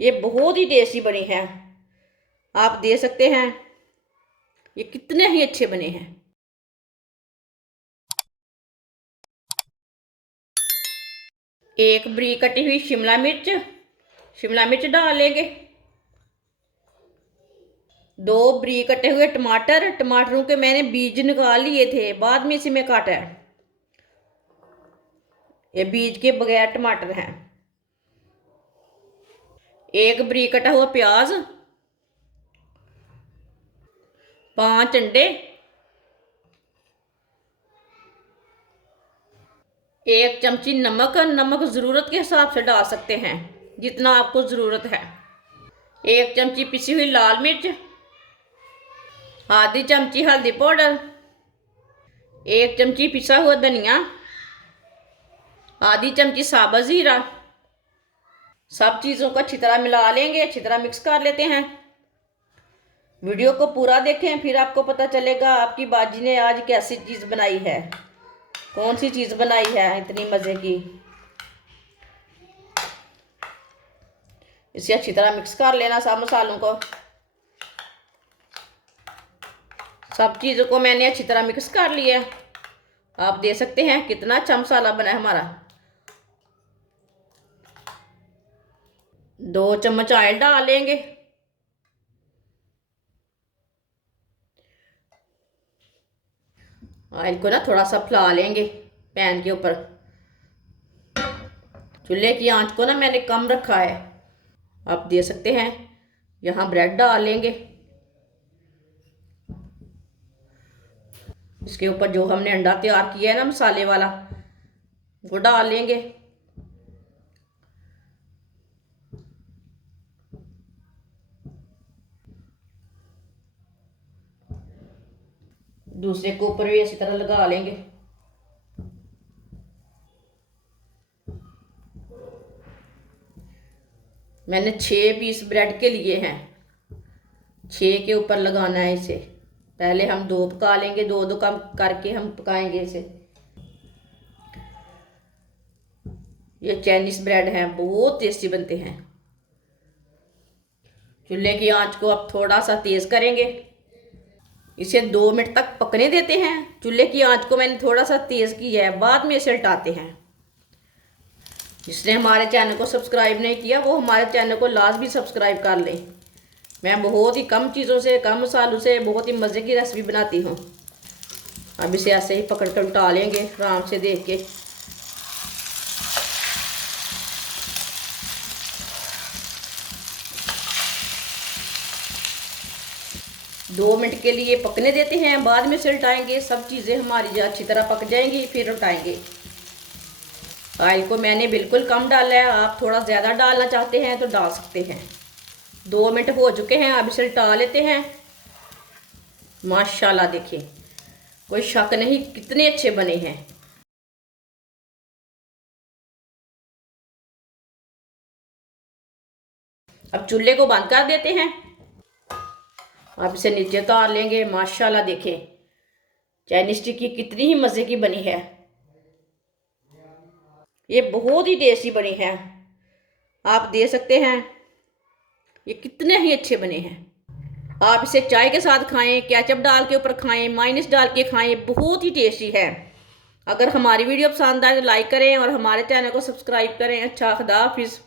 ये बहुत ही टेस्टी बनी है। आप दे सकते हैं, ये कितने ही अच्छे बने हैं। एक बरीक कटी हुई शिमला मिर्च डालेंगे। 2 बरीक कटे हुए टमाटर, टमाटरों के मैंने बीज निकाल लिए थे, बाद में इसी में काटा है। ये बीज के बगैर टमाटर हैं। एक बरीक कटा हुआ प्याज, 5 अंडे, 1 चमची नमक। नमक ज़रूरत के हिसाब से डाल सकते हैं, जितना आपको ज़रूरत है। 1 चमची पिसी हुई लाल मिर्च, आधी चमची हल्दी पाउडर, 1 चमची पिसा हुआ धनिया, आधी चमची साबुत ज़ीरा। सब चीज़ों को अच्छी तरह मिला लेंगे, अच्छी तरह मिक्स कर लेते हैं। वीडियो को पूरा देखें, फिर आपको पता चलेगा आपकी बाजी ने आज कैसी चीज़ बनाई है, कौन सी चीज़ बनाई है इतनी मज़े की। इसे अच्छी तरह मिक्स कर लेना, सब मसालों को। सब चीज़ों को मैंने अच्छी तरह मिक्स कर लिया। आप दे सकते हैं कितना अच्छा मसाला बना है हमारा। 2 चम्मच ऑयल डाल लेंगे। ऑयल को ना थोड़ा सा फैला लेंगे पैन के ऊपर। चूल्हे की आंच को ना मैंने कम रखा है। आप दे सकते हैं, यहाँ ब्रेड डाल लेंगे। इसके ऊपर जो हमने अंडा तैयार किया है ना मसाले वाला, वो डाल लेंगे। दूसरे के ऊपर भी इसी तरह लगा लेंगे। मैंने 6 पीस ब्रेड के लिए हैं, 6 के ऊपर लगाना है इसे। पहले हम 2 पका लेंगे, 2 कम करके हम पकाएंगे इसे। ये चाइनीज ब्रेड हैं, बहुत टेस्टी बनते हैं। चूल्हे की आंच को अब थोड़ा सा तेज करेंगे। इसे 2 मिनट तक पकने देते हैं। चूल्हे की आंच को मैंने थोड़ा सा तेज किया है, बाद में इसे हटाते हैं। जिसने हमारे चैनल को सब्सक्राइब नहीं किया वो हमारे चैनल को लाजमी सब्सक्राइब कर लें। मैं बहुत ही कम चीज़ों से, कम मसालों से बहुत ही मज़े की रेसिपी बनाती हूँ। अब इसे ऐसे ही पकड़ कर उठा लेंगे आराम से देख के। दो मिनट के लिए पकने देते हैं, बाद में से उल्टाएंगे। सब चीज़ें हमारी अच्छी तरह पक जाएंगी, फिर उल्टाएंगे। ऑयल को मैंने बिल्कुल कम डाला है, आप थोड़ा ज़्यादा डालना चाहते हैं तो डाल सकते हैं। 2 मिनट हो चुके हैं, अब इसे उल्टा लेते हैं। माशाल्लाह देखिए, कोई शक नहीं कितने अच्छे बने हैं। अब चूल्हे को बंद कर देते हैं। अब इसे नीचे उतार लेंगे। माशाल्लाह देखें चाइनीज टिक्की कितनी ही मज़े की बनी है। ये बहुत ही टेस्टी बनी है, आप दे सकते हैं। ये कितने ही अच्छे बने हैं। आप इसे चाय के साथ खाएं, केचप डाल के ऊपर खाएं, मायोनीज डाल के खाएं, बहुत ही टेस्टी है। अगर हमारी वीडियो पसंद आए तो लाइक करें और हमारे चैनल को सब्सक्राइब करें। अच्छा, खुदा हाफिज़।